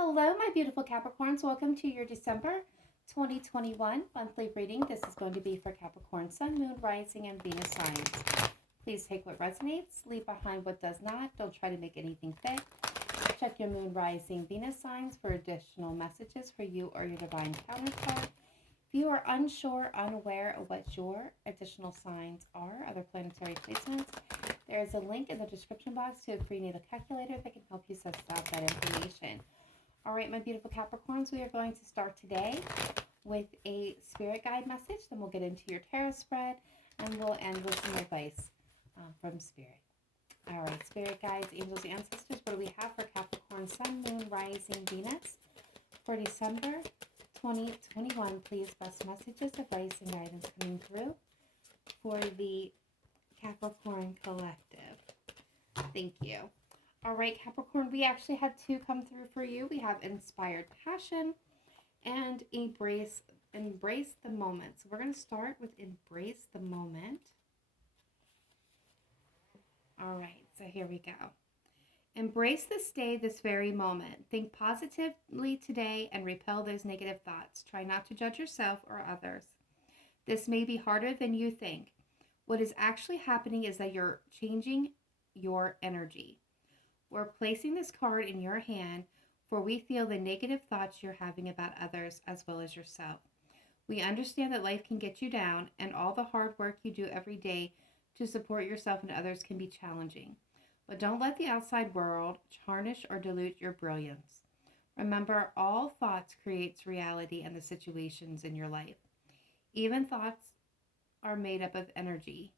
Hello, my beautiful Capricorns. Welcome to your December 2021 monthly reading. This is going to be for Capricorn, Sun, Moon, Rising, and Venus signs. Please take what resonates, leave behind what does not. Don't try to make anything fit. Check your Moon, Rising, Venus signs for additional messages for you or your divine counterpart. If you are unsure, unaware of what your additional signs are, other planetary placements, there is a link in the description box to a prenatal calculator that can help you suss out that information. All right, my beautiful Capricorns, we are going to start today with a spirit guide message. Then we'll get into your tarot spread, and we'll end with some advice from Spirit. All right, spirit guides, angels, ancestors, what do we have for Capricorn, Sun, Moon, Rising, Venus for December 2021? Please, best messages, advice, and guidance coming through for the Capricorn Collective. Thank you. All right, Capricorn, we actually had two come through for you. We have inspired passion and embrace the moment. So we're going to start with embrace the moment. All right, so here we go. Embrace this day, this very moment. Think positively today and repel those negative thoughts. Try not to judge yourself or others. This may be harder than you think. What is actually happening is that you're changing your energy. We're placing this card in your hand, for we feel the negative thoughts you're having about others as well as yourself. We understand that life can get you down, and all the hard work you do every day to support yourself and others can be challenging. But don't let the outside world tarnish or dilute your brilliance. Remember, all thoughts creates reality and the situations in your life. Even thoughts are made up of energy,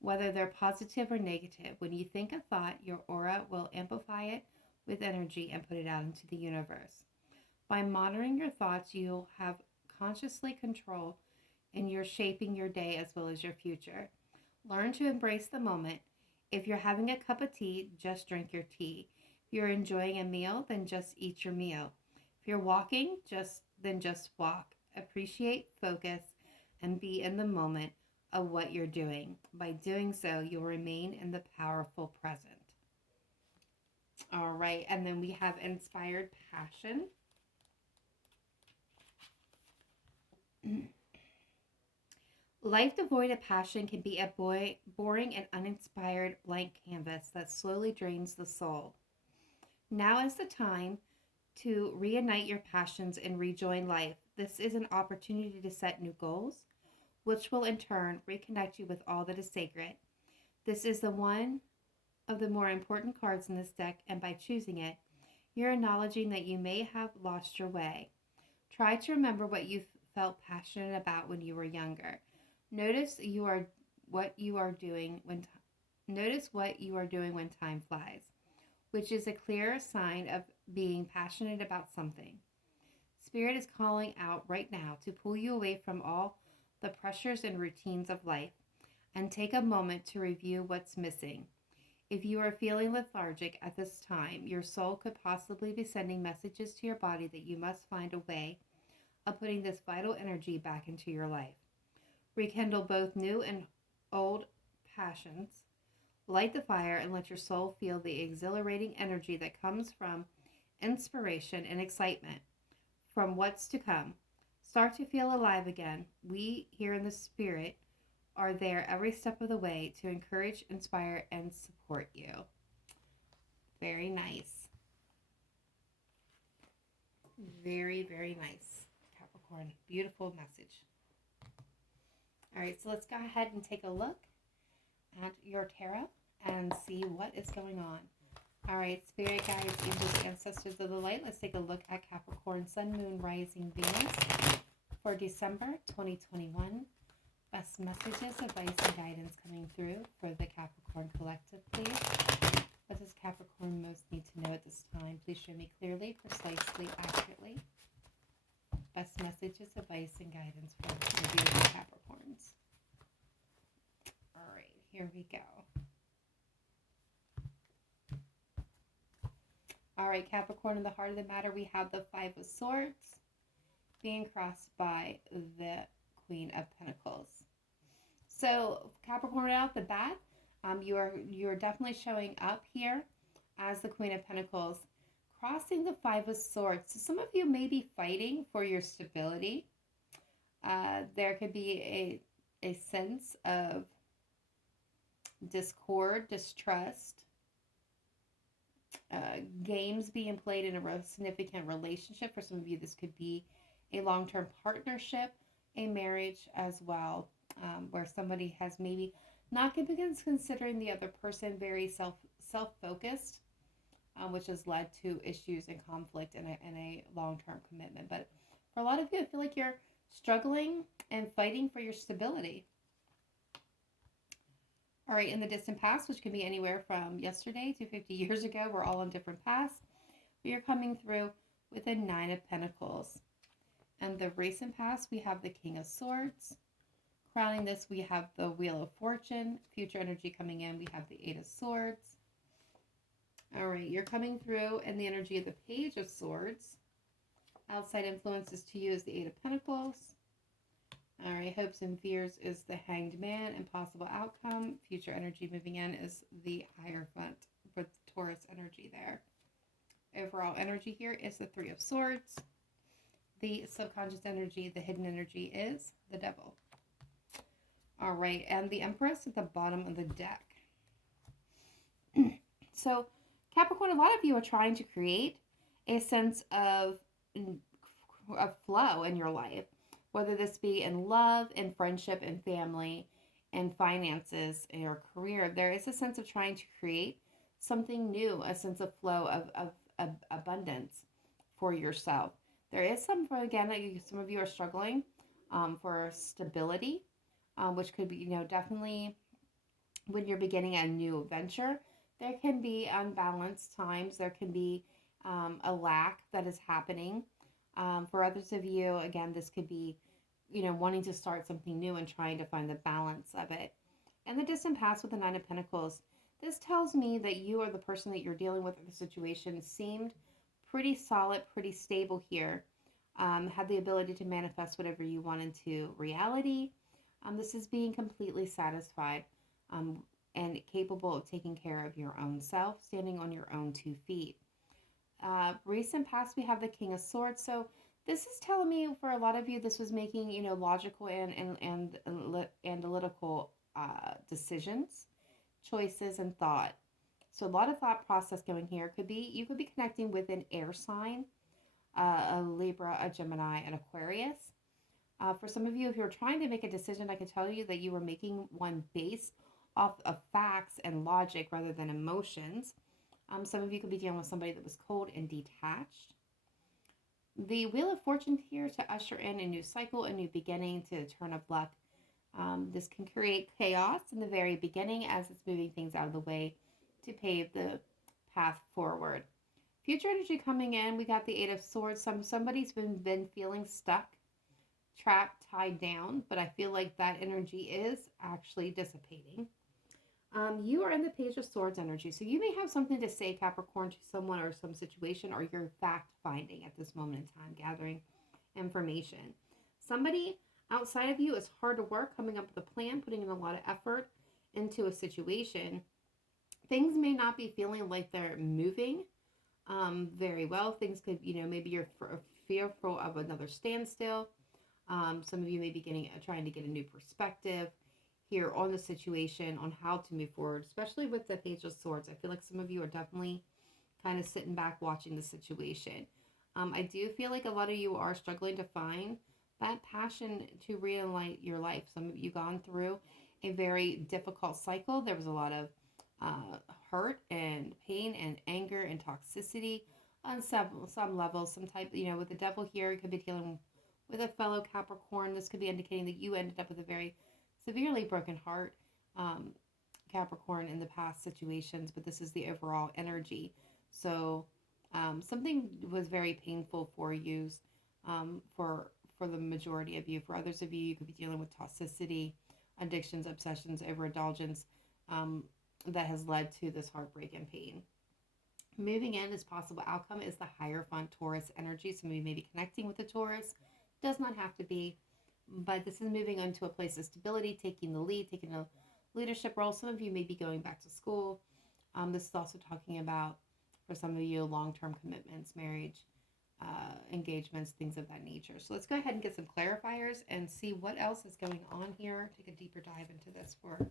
whether they're positive or negative. When you think a thought, your aura will amplify it with energy and put it out into the universe. By monitoring your thoughts, you'll have consciously control, and you're shaping your day as well as your future. Learn to embrace the moment. If you're having a cup of tea, just drink your tea. If you're enjoying a meal, then just eat your meal. If you're walking, just walk. Appreciate, focus, and be in the moment of what you're doing. By doing so, you'll remain in the powerful present. All right, and then we have inspired passion. Life devoid of passion can be a boring and uninspired blank canvas that slowly drains the soul. Now is the time to reignite your passions and rejoin life. This is an opportunity to set new goals, which will in turn reconnect you with all that is sacred. This is the one of the more important cards in this deck, and by choosing it, you're acknowledging that you may have lost your way. Try to remember what you felt passionate about when you were younger. Notice what you are doing when time flies, which is a clear sign of being passionate about something. Spirit is calling out right now to pull you away from all the pressures and routines of life, and take a moment to review what's missing. If you are feeling lethargic at this time, your soul could possibly be sending messages to your body that you must find a way of putting this vital energy back into your life. Rekindle both new and old passions. Light the fire and let your soul feel the exhilarating energy that comes from inspiration and excitement from what's to come. Start to feel alive again. We here in the Spirit are there every step of the way to encourage, inspire, and support you. Very nice. Very, very nice, Capricorn. Beautiful message. All right, so let's go ahead and take a look at your tarot and see what is going on. All right, Spirit guides, angels, ancestors of the light. Let's take a look at Capricorn, Sun, Moon, Rising, Venus for December 2021. Best messages, advice, and guidance coming through for the Capricorn Collective, please. What does Capricorn most need to know at this time? Please show me clearly, precisely, accurately. Best messages, advice, and guidance for the beautiful Capricorns. All right, here we go. All right, Capricorn, in the heart of the matter, we have the Five of Swords being crossed by the Queen of Pentacles. So, Capricorn, right off the bat, you are definitely showing up here as the Queen of Pentacles, crossing the Five of Swords. So some of you may be fighting for your stability. There could be a sense of discord, distrust, games being played in a significant relationship. For some of you, this could be a long-term partnership, a marriage as well, where somebody has maybe not been considering the other person, very self-focused, which has led to issues and conflict in a long-term commitment. But for a lot of you, I feel like you're struggling and fighting for your stability. All right, in the distant past, which can be anywhere from yesterday to 50 years ago, we're all on different paths. We are coming through with a Nine of Pentacles. And the recent past, we have the King of Swords. Crowning this, we have the Wheel of Fortune. Future energy coming in, we have the Eight of Swords. All right, you're coming through in the energy of the Page of Swords. Outside influences to you is the Eight of Pentacles. All right, hopes and fears is the Hanged Man, and possible outcome. Future energy moving in is the Hierophant with Taurus energy there. Overall energy here is the Three of Swords. The subconscious energy, the hidden energy is the Devil. All right, and the Empress at the bottom of the deck. So, Capricorn, a lot of you are trying to create a sense of flow in your life, whether this be in love, in friendship, in family, in finances, in your career. There is a sense of trying to create something new, a sense of flow of abundance for yourself. There is some, again, some of you are struggling for stability, which could be, definitely when you're beginning a new venture, there can be unbalanced times. There can be a lack that is happening. For others of you, again, this could be, wanting to start something new and trying to find the balance of it. And the distant past with the Nine of Pentacles, this tells me that you or the person that you're dealing with in the situation seemed pretty solid, pretty stable here. Had the ability to manifest whatever you want into reality. This is being completely satisfied and capable of taking care of your own self, standing on your own 2 feet. Recent past, we have the King of Swords. So this is telling me for a lot of you, this was making, logical and analytical decisions, choices, and thought. So a lot of thought process going here. You could be connecting with an air sign, a Libra, a Gemini, an Aquarius. For some of you, if you're trying to make a decision, I can tell you that you were making one based off of facts and logic rather than emotions. Some of you could be dealing with somebody that was cold and detached. The Wheel of Fortune here to usher in a new cycle, a new beginning, to a turn of luck. This can create chaos in the very beginning as it's moving things out of the way to pave the path forward. Future energy coming in, we got the Eight of Swords. Somebody's been feeling stuck, trapped, tied down, but I feel like that energy is actually dissipating. You are in the Page of Swords energy, so you may have something to say, Capricorn, to someone or some situation, or you're fact-finding at this moment in time, gathering information. Somebody outside of you is hard to work, coming up with a plan, putting in a lot of effort into a situation. Things may not be feeling like they're moving very well. Things could, maybe you're fearful of another standstill. Some of you may be trying to get a new perspective here on the situation, on how to move forward, especially with the Page of Swords. I feel like some of you are definitely kind of sitting back watching the situation. I do feel like a lot of you are struggling to find that passion to relight your life. Some of you gone through a very difficult cycle. There was a lot of hurt and pain and anger and toxicity on some levels. Some type, with the Devil here, you could be dealing with a fellow Capricorn. This could be indicating that you ended up with a very severely broken heart, Capricorn, in the past situations, but this is the overall energy. So something was very painful for you, for the majority of you. For others of you, you could be dealing with toxicity, addictions, obsessions, overindulgence that has led to this heartbreak and pain. Moving in, this possible outcome is the Hierophant Taurus energy. Some of you may be connecting with the Taurus. Does not have to be. But this is moving into a place of stability, taking the lead, taking a leadership role. Some of you may be going back to school. This is also talking about For some of you, long-term commitments, marriage, engagements, things of that nature. So let's go ahead and get some clarifiers and see what else is going on here. Take a deeper dive into this for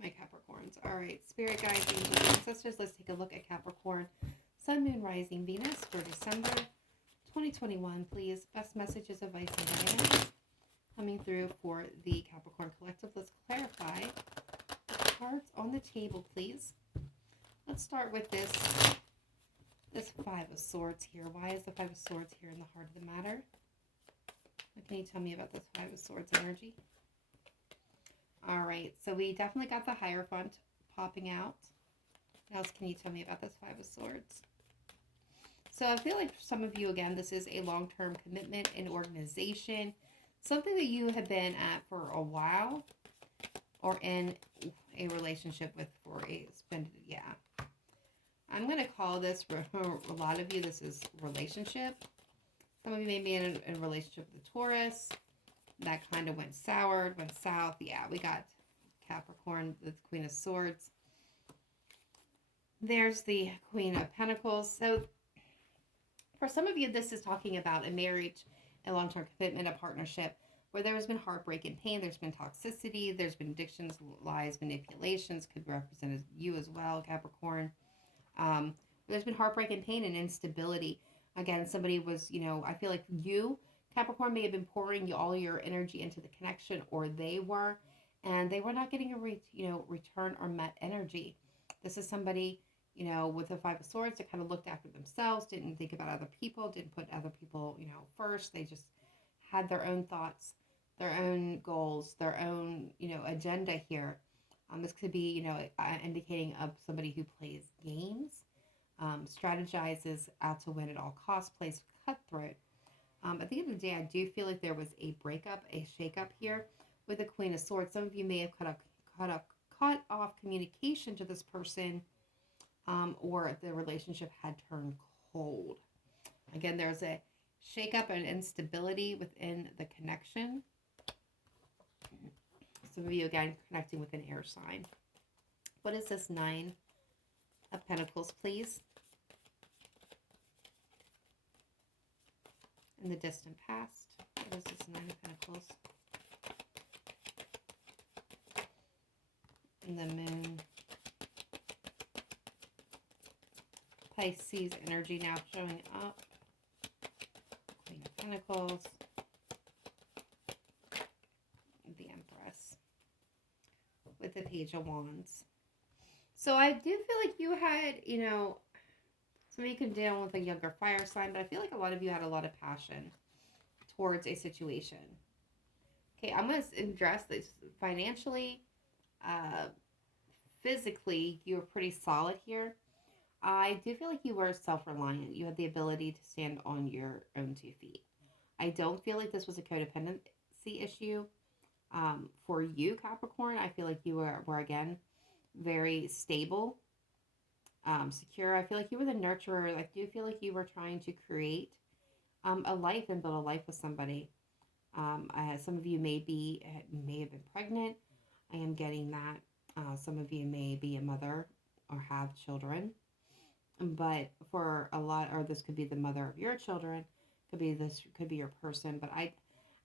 my Capricorns. All right, spirit guides, angels, ancestors. Let's take a look at Capricorn, Sun, Moon, Rising, Venus for December 2021, please. Best messages, advice, and guidance coming through for the Capricorn Collective. Let's clarify the cards on the table, please. Let's start with this Five of Swords here. Why is the Five of Swords here in the heart of the matter? What can you tell me about this Five of Swords energy? All right, so we definitely got the Hierophant popping out. What else can you tell me about this Five of Swords? So I feel like for some of you, again, this is a long-term commitment, an organization, something that you have been at for a while, or in a relationship with for a extended, yeah. I'm going to call this, for a lot of you, this is relationship. Some of you may be in a relationship with a Taurus. That kind of went sour, went south. Yeah, we got Capricorn, the Queen of Swords. There's the Queen of Pentacles. So for some of you, this is talking about a marriage, a long-term commitment, a partnership where there has been heartbreak and pain. There's been toxicity. There's been addictions, lies, manipulations. Could represent you as well, Capricorn. There's been heartbreak and pain and instability. Again, somebody was, I feel like you, Capricorn, may have been pouring all your energy into the connection, or they were, and they were not getting a return or met energy. This is somebody, with the Five of Swords that kind of looked after themselves, didn't think about other people, didn't put other people, first. They just had their own thoughts, their own goals, their own, agenda here. This could be, indicating of somebody who plays games, strategizes out to win at all costs, plays cutthroat. At the end of the day, I do feel like there was a breakup, a shakeup here with the Queen of Swords. Some of you may have cut off communication to this person, or the relationship had turned cold. Again, there's a shakeup and instability within the connection. Some of you, again, connecting with an air sign. What is this Nine of Pentacles, please? In the distant past. What is this Nine of Pentacles? In the Moon. Pisces energy now showing up. Queen of Pentacles. The Empress. With the Page of Wands. So I do feel like you had, some of you can deal with a younger fire sign, but I feel like a lot of you had a lot of passion towards a situation. Okay, I'm going to address this financially. Physically, you were pretty solid here. I do feel like you were self-reliant. You had the ability to stand on your own 2 feet. I don't feel like this was a codependency issue. For you, Capricorn, I feel like you were again, very stable, secure. I feel like you were the nurturer. I do feel like you were trying to create a life and build a life with somebody. Some of you may have been pregnant. I am getting that. Some of you may be a mother or have children. But for a lot, or this could be the mother of your children, could be your person. But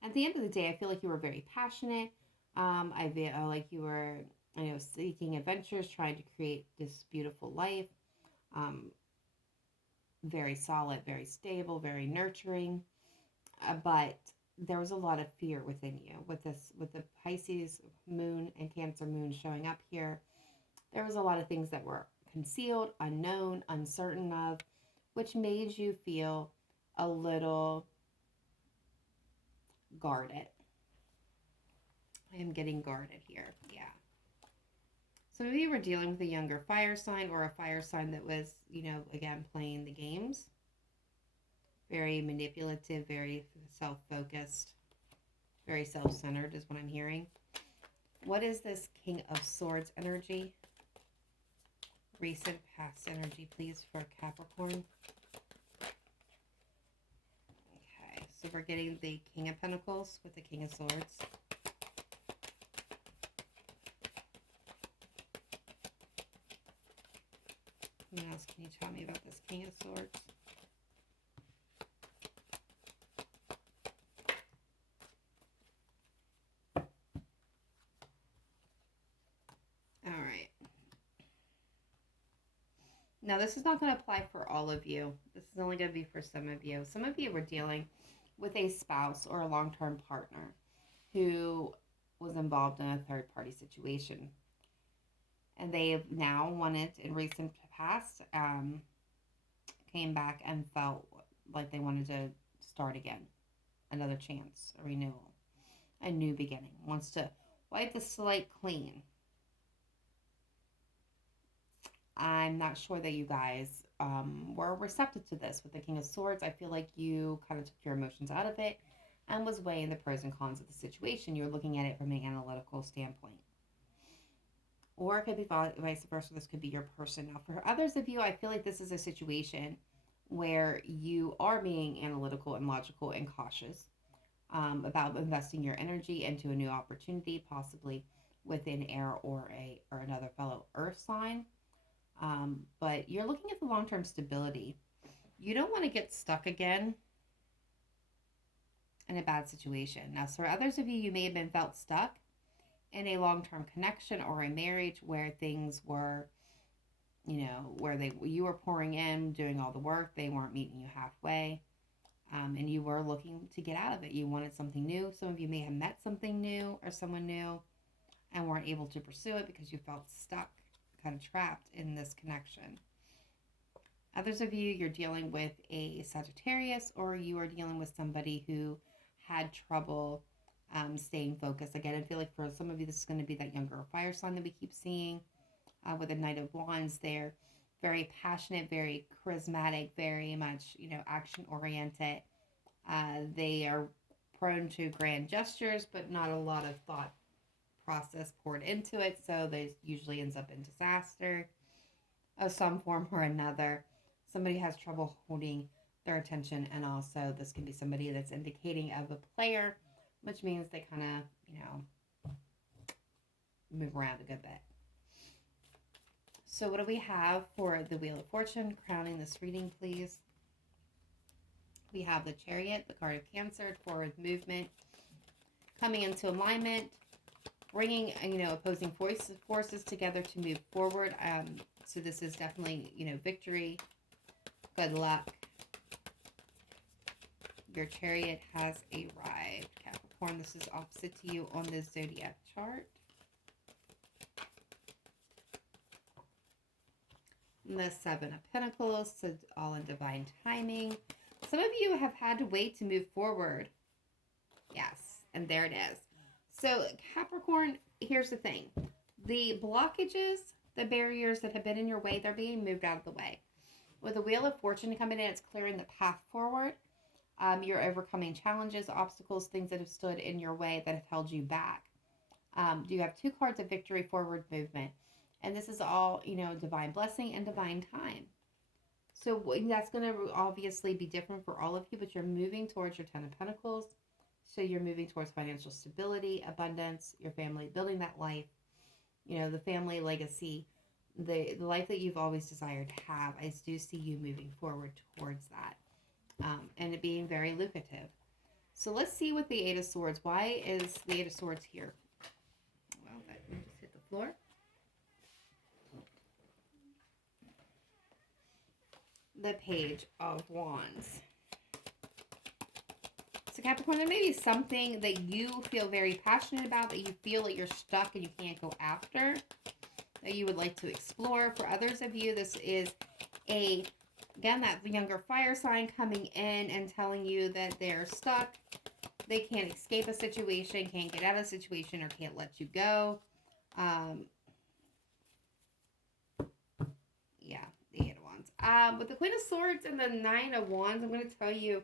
at the end of the day, I feel like you were very passionate. I feel like you were, seeking adventures, trying to create this beautiful life. Very solid, very stable, very nurturing. But there was a lot of fear within you with the Pisces moon and Cancer moon showing up here. There was a lot of things that were concealed, unknown, uncertain of, which made you feel a little guarded. I am getting guarded here. Yeah. Some of you were dealing with a younger fire sign, or a fire sign that was, again, playing the games. Very manipulative, very self-focused, very self-centered is what I'm hearing. What is this King of Swords energy? Recent past energy, please, for Capricorn. Okay, so we're getting the King of Pentacles with the King of Swords. else can you tell me about this King of Swords? All right. Now, this is not going to apply for all of you. This is only going to be for some of you. Some of you were dealing with a spouse or a long-term partner who was involved in a third-party situation. And they have now wanted, in recent past, came back and felt like they wanted to start again. Another chance, a renewal, a new beginning. Wants to wipe the slate clean. I'm not sure that you guys were receptive to this with the King of Swords. I feel like you kind of took your emotions out of it and was weighing the pros and cons of the situation. You're looking at it from an analytical standpoint. Or it could be vice versa. This could be your person. Now, for others of you, I feel like this is a situation where you are being analytical and logical and cautious about investing your energy into a new opportunity, possibly with an air or another fellow earth sign. But you're looking at the long-term stability. You don't want to get stuck again in a bad situation. Now, so for others of you, you may have been felt stuck in a long-term connection or a marriage where things were, where you were pouring in, doing all the work, they weren't meeting you halfway, and you were looking to get out of it. You wanted something new. Some of you may have met something new or someone new and weren't able to pursue it because you felt stuck, kind of trapped in this connection. Others of you, you're dealing with a Sagittarius, or you are dealing with somebody who had trouble staying focused. Again, I feel like for some of you, this is going to be that younger fire sign that we keep seeing with the Knight of Wands. They're very passionate, very charismatic, very much, action oriented. They are prone to grand gestures, but not a lot of thought process poured into it. So they usually ends up in disaster of some form or another. Somebody has trouble holding their attention, and also this can be somebody that's indicating of a player, which means they kind of, move around a good bit. So what do we have for the Wheel of Fortune crowning this reading, please? We have the Chariot, the card of Cancer, forward movement, coming into alignment, bringing, opposing forces together to move forward. So this is definitely, victory. Good luck. Your Chariot has arrived, Capricorn. This is opposite to you on the zodiac chart. The Seven of Pentacles, so all in divine timing. Some of you have had to wait to move forward. Yes, and there it is. So Capricorn, here's the thing. The blockages, the barriers that have been in your way, they're being moved out of the way. With the Wheel of Fortune coming in, it's clearing the path forward. You're overcoming challenges, obstacles, things that have stood in your way that have held you back. You have two cards of victory, forward movement. And this is all, divine blessing and divine time. So that's going to obviously be different for all of you, but you're moving towards your Ten of Pentacles. So you're moving towards financial stability, abundance, your family, building that life, the family legacy, the life that you've always desired to have. I do see you moving forward towards that, and it being very lucrative. So let's see what the Eight of Swords. Why is the Eight of Swords here? Well, that just hit the floor. The Page of Wands. So Capricorn, there may be something that you feel very passionate about, that you feel that you're stuck and you can't go after, that you would like to explore. For others of you, this is again, that younger fire sign coming in and telling you that they're stuck. They can't escape a situation, can't get out of a situation, or can't let you go. Yeah, the Eight of Wands. With the Queen of Swords and the Nine of Wands, I'm going to tell you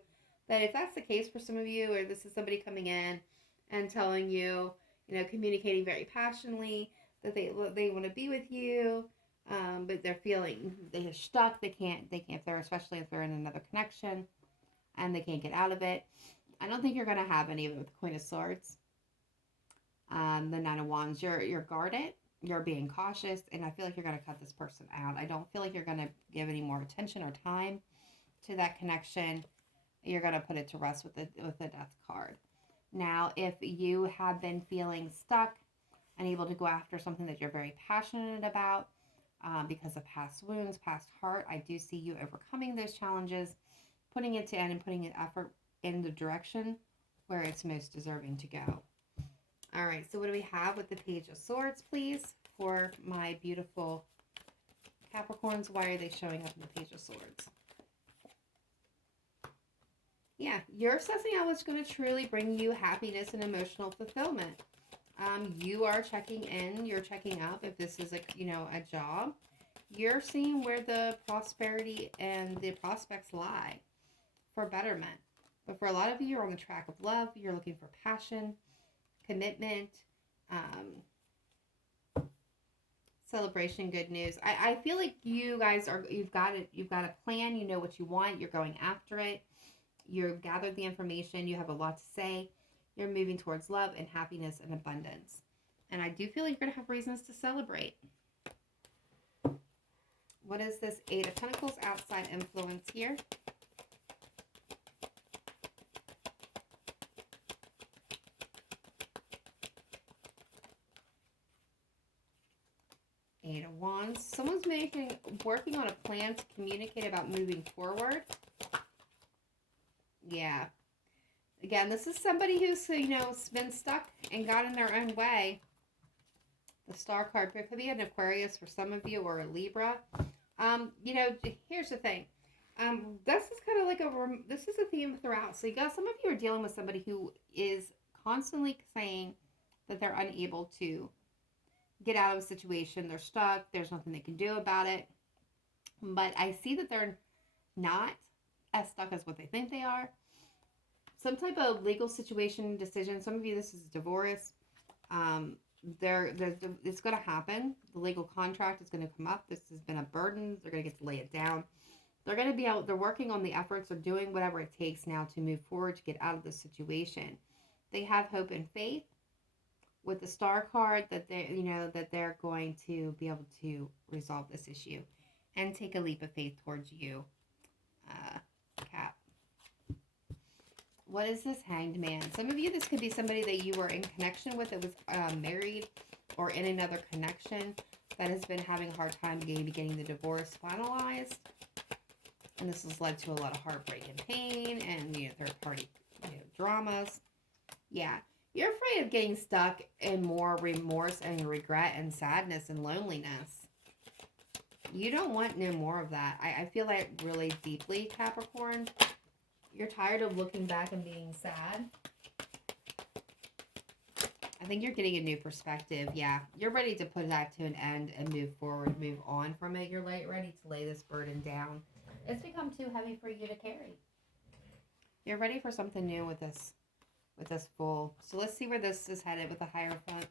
that if that's the case for some of you, or this is somebody coming in and telling you, communicating very passionately that they want to be with you, but they're feeling they're stuck. They can't. Especially if they're in another connection and they can't get out of it. I don't think you're going to have any of it with the Queen of Swords. The Nine of Wands. You're guarded. You're being cautious, and I feel like you're going to cut this person out. I don't feel like you're going to give any more attention or time to that connection. You're going to put it to rest with the death card. Now, if you have been feeling stuck, unable to go after something that you're very passionate about because of past wounds, past hurt, I do see you overcoming those challenges, putting it to end and putting an effort in the direction where it's most deserving to go. All right, so what do we have with the Page of Swords, please, for my beautiful Capricorns? Why are they showing up in the Page of Swords? Yeah, you're assessing out what's going to truly bring you happiness and emotional fulfillment. You are checking in, you're checking up if this is a job. You're seeing where the prosperity and the prospects lie for betterment. But for a lot of you, you're on the track of love. You're looking for passion, commitment, celebration, good news. I feel like you guys you've got a plan, you know what you want, you're going after it, you've gathered the information, you have a lot to say, you're moving towards love and happiness and abundance. And I do feel like you're going to have reasons to celebrate. What is this Eight of Pentacles outside influence here? Eight of Wands. Someone's working on a plan to communicate about moving forward. Yeah. Again, this is somebody who's, been stuck and got in their own way. The Star card. It could be an Aquarius for some of you, or a Libra. Here's the thing. This is kind of like this is a theme throughout. So some of you are dealing with somebody who is constantly saying that they're unable to get out of a situation. They're stuck. There's nothing they can do about it. But I see that they're not as stuck as what they think they are. Some type of legal situation, decision. Some of you, this is divorce. It's going to happen. The legal contract is going to come up. This has been a burden. They're going to get to lay it down. They're going to be out. They're working on the efforts. They're doing whatever it takes now to move forward, to get out of the situation. They have hope and faith with the Star card that they're going to be able to resolve this issue and take a leap of faith towards you, Cap. What is this Hanged Man? Some of you, this could be somebody that you were in connection with that was married or in another connection that has been having a hard time maybe getting the divorce finalized. And this has led to a lot of heartbreak and pain and third-party dramas. Yeah. You're afraid of getting stuck in more remorse and regret and sadness and loneliness. You don't want no more of that. I feel like really deeply, Capricorn. You're tired of looking back and being sad. I think you're getting a new perspective. Yeah, you're ready to put that to an end and move forward, move on from it. You're ready to lay this burden down. It's become too heavy for you to carry. You're ready for something new with this Fool. So let's see where this is headed with the Hierophant.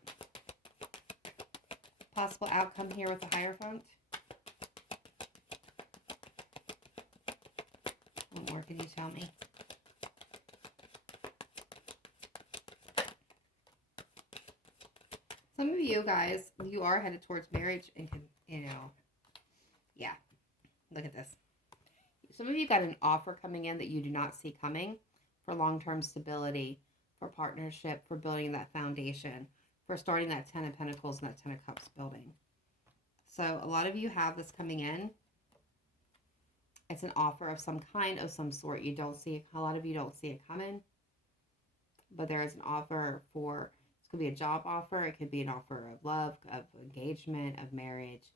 Possible outcome here with the Hierophant. What more can you tell me? Some of you guys, you are headed towards marriage and yeah, look at this. Some of you got an offer coming in that you do not see coming for long-term stability, for partnership, for building that foundation, for starting that Ten of Pentacles and that Ten of Cups building. So a lot of you have this coming in. It's an offer of some kind, of some sort. You don't see it. A lot of you don't see it coming. But there is an offer for, this could be a job offer. It could be an offer of love, of engagement, of marriage,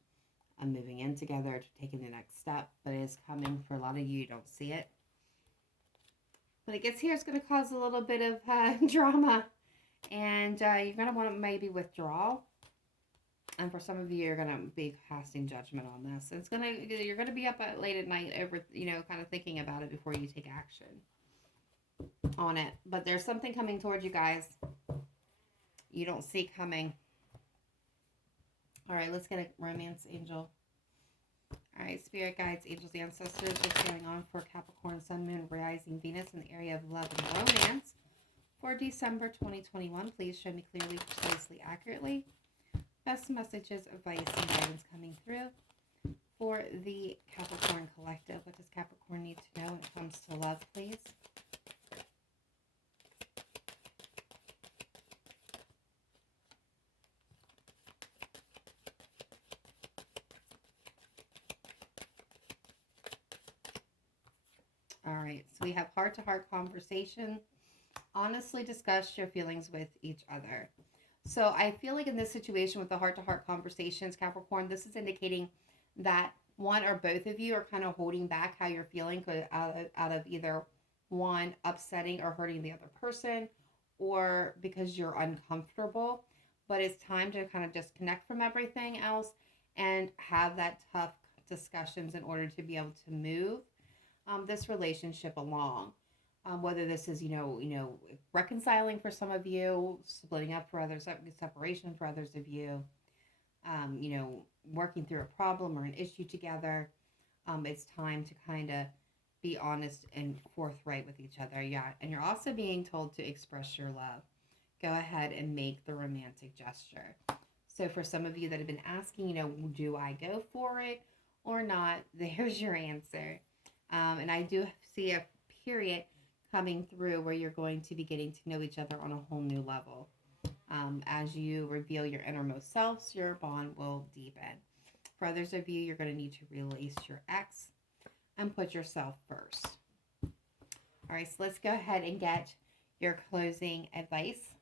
of moving in together, to taking the next step. But it is coming for a lot of you. You don't see it. When it gets here, it's going to cause a little bit of drama. And you're going to want to maybe withdraw. And for some of you, you're going to be casting judgment on this. It's you're going to be up late at night over, kind of thinking about it before you take action on it. But there's something coming towards you guys you don't see coming. All right, let's get a romance angel. All right, spirit guides, angels, ancestors, what's going on for Capricorn, Sun, Moon, Rising, Venus in the area of love and romance for December 2021? Please show me clearly, precisely, accurately. Best messages, advice, and guidance coming through for the Capricorn collective. What does Capricorn need to know when it comes to love, please? All right, so we have heart-to-heart conversation. Honestly discuss your feelings with each other. So I feel like in this situation with the heart-to-heart conversations, Capricorn, this is indicating that one or both of you are kind of holding back how you're feeling out of either one upsetting or hurting the other person, or because you're uncomfortable. But it's time to kind of disconnect from everything else and have that tough discussions in order to be able to move this relationship along. Whether this is, reconciling for some of you, splitting up for others, separation for others of you, working through a problem or an issue together. It's time to kind of be honest and forthright with each other. Yeah. And you're also being told to express your love. Go ahead and make the romantic gesture. So for some of you that have been asking, do I go for it or not? There's your answer. And I do see a period coming through where you're going to be getting to know each other on a whole new level. As you reveal your innermost selves, your bond will deepen. For others of you, you're going to need to release your ex and put yourself first. All right, so let's go ahead and get your closing advice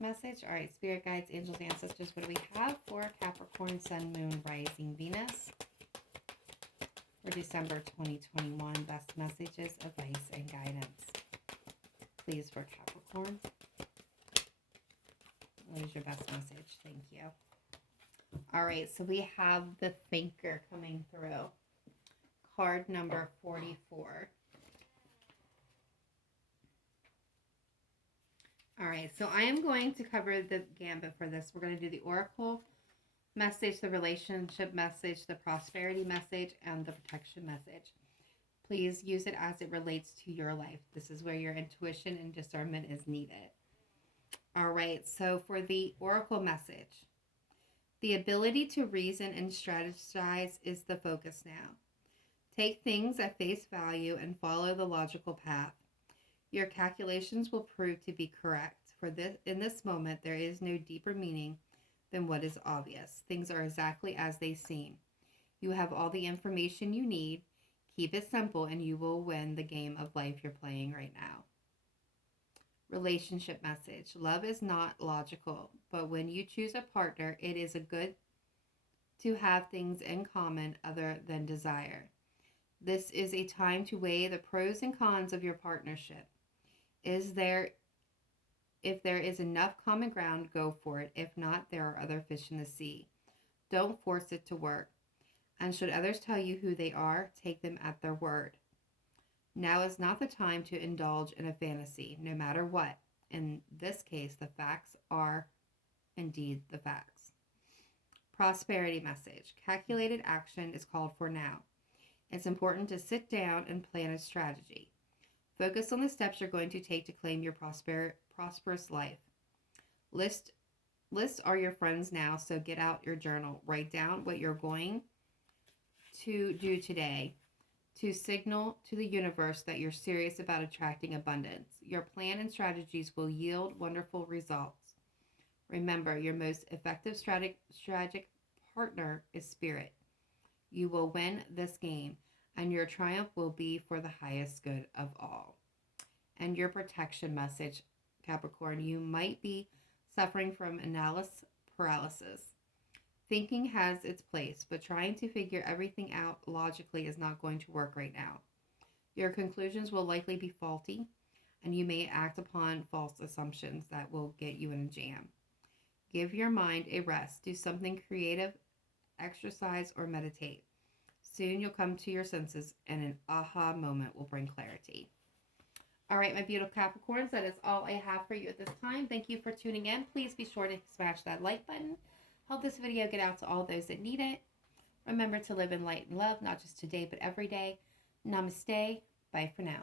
message. All right, spirit guides, angels, ancestors, what do we have for Capricorn, Sun, Moon, Rising, Venus for December 2021? Best messages, advice, and guidance, please, for Capricorn. What is your best message? Thank you. All right, so we have the Thinker coming through. Card number 44. All right, so I am going to cover the gambit for this. We're going to do the Oracle message, the relationship message, the prosperity message, and the protection message. Please use it as it relates to your life. This is where your intuition and discernment is needed. All right, so for the Oracle message, the ability to reason and strategize is the focus now. Take things at face value and follow the logical path. Your calculations will prove to be correct. In this moment, there is no deeper meaning than what is obvious. Things are exactly as they seem. You have all the information you need. Keep it simple and you will win the game of life you're playing right now. Relationship message. Love is not logical, but when you choose a partner, it is a good to have things in common other than desire. This is a time to weigh the pros and cons of your partnership. If there is enough common ground, go for it. If not, there are other fish in the sea. Don't force it to work. And should others tell you who they are, take them at their word. Now is not the time to indulge in a fantasy, no matter what. In this case, the facts are indeed the facts. Prosperity message. Calculated action is called for now. It's important to sit down and plan a strategy. Focus on the steps you're going to take to claim your prosperous life. Lists are your friends now, so get out your journal. Write down what you're going to do today to signal to the universe that you're serious about attracting abundance. Your plan and strategies will yield wonderful results. Remember, your most effective strategic partner is spirit. You will win this game, and your triumph will be for the highest good of all. And your protection message, Capricorn, you might be suffering from analysis paralysis. Thinking has its place, but trying to figure everything out logically is not going to work right now. Your conclusions will likely be faulty, and you may act upon false assumptions that will get you in a jam. Give your mind a rest. Do something creative, exercise, or meditate. Soon you'll come to your senses, and an aha moment will bring clarity. All right, my beautiful Capricorns, that is all I have for you at this time. Thank you for tuning in. Please be sure to smash that like button. Help this video get out to all those that need it. Remember to live in light and love, not just today, but every day. Namaste. Bye for now.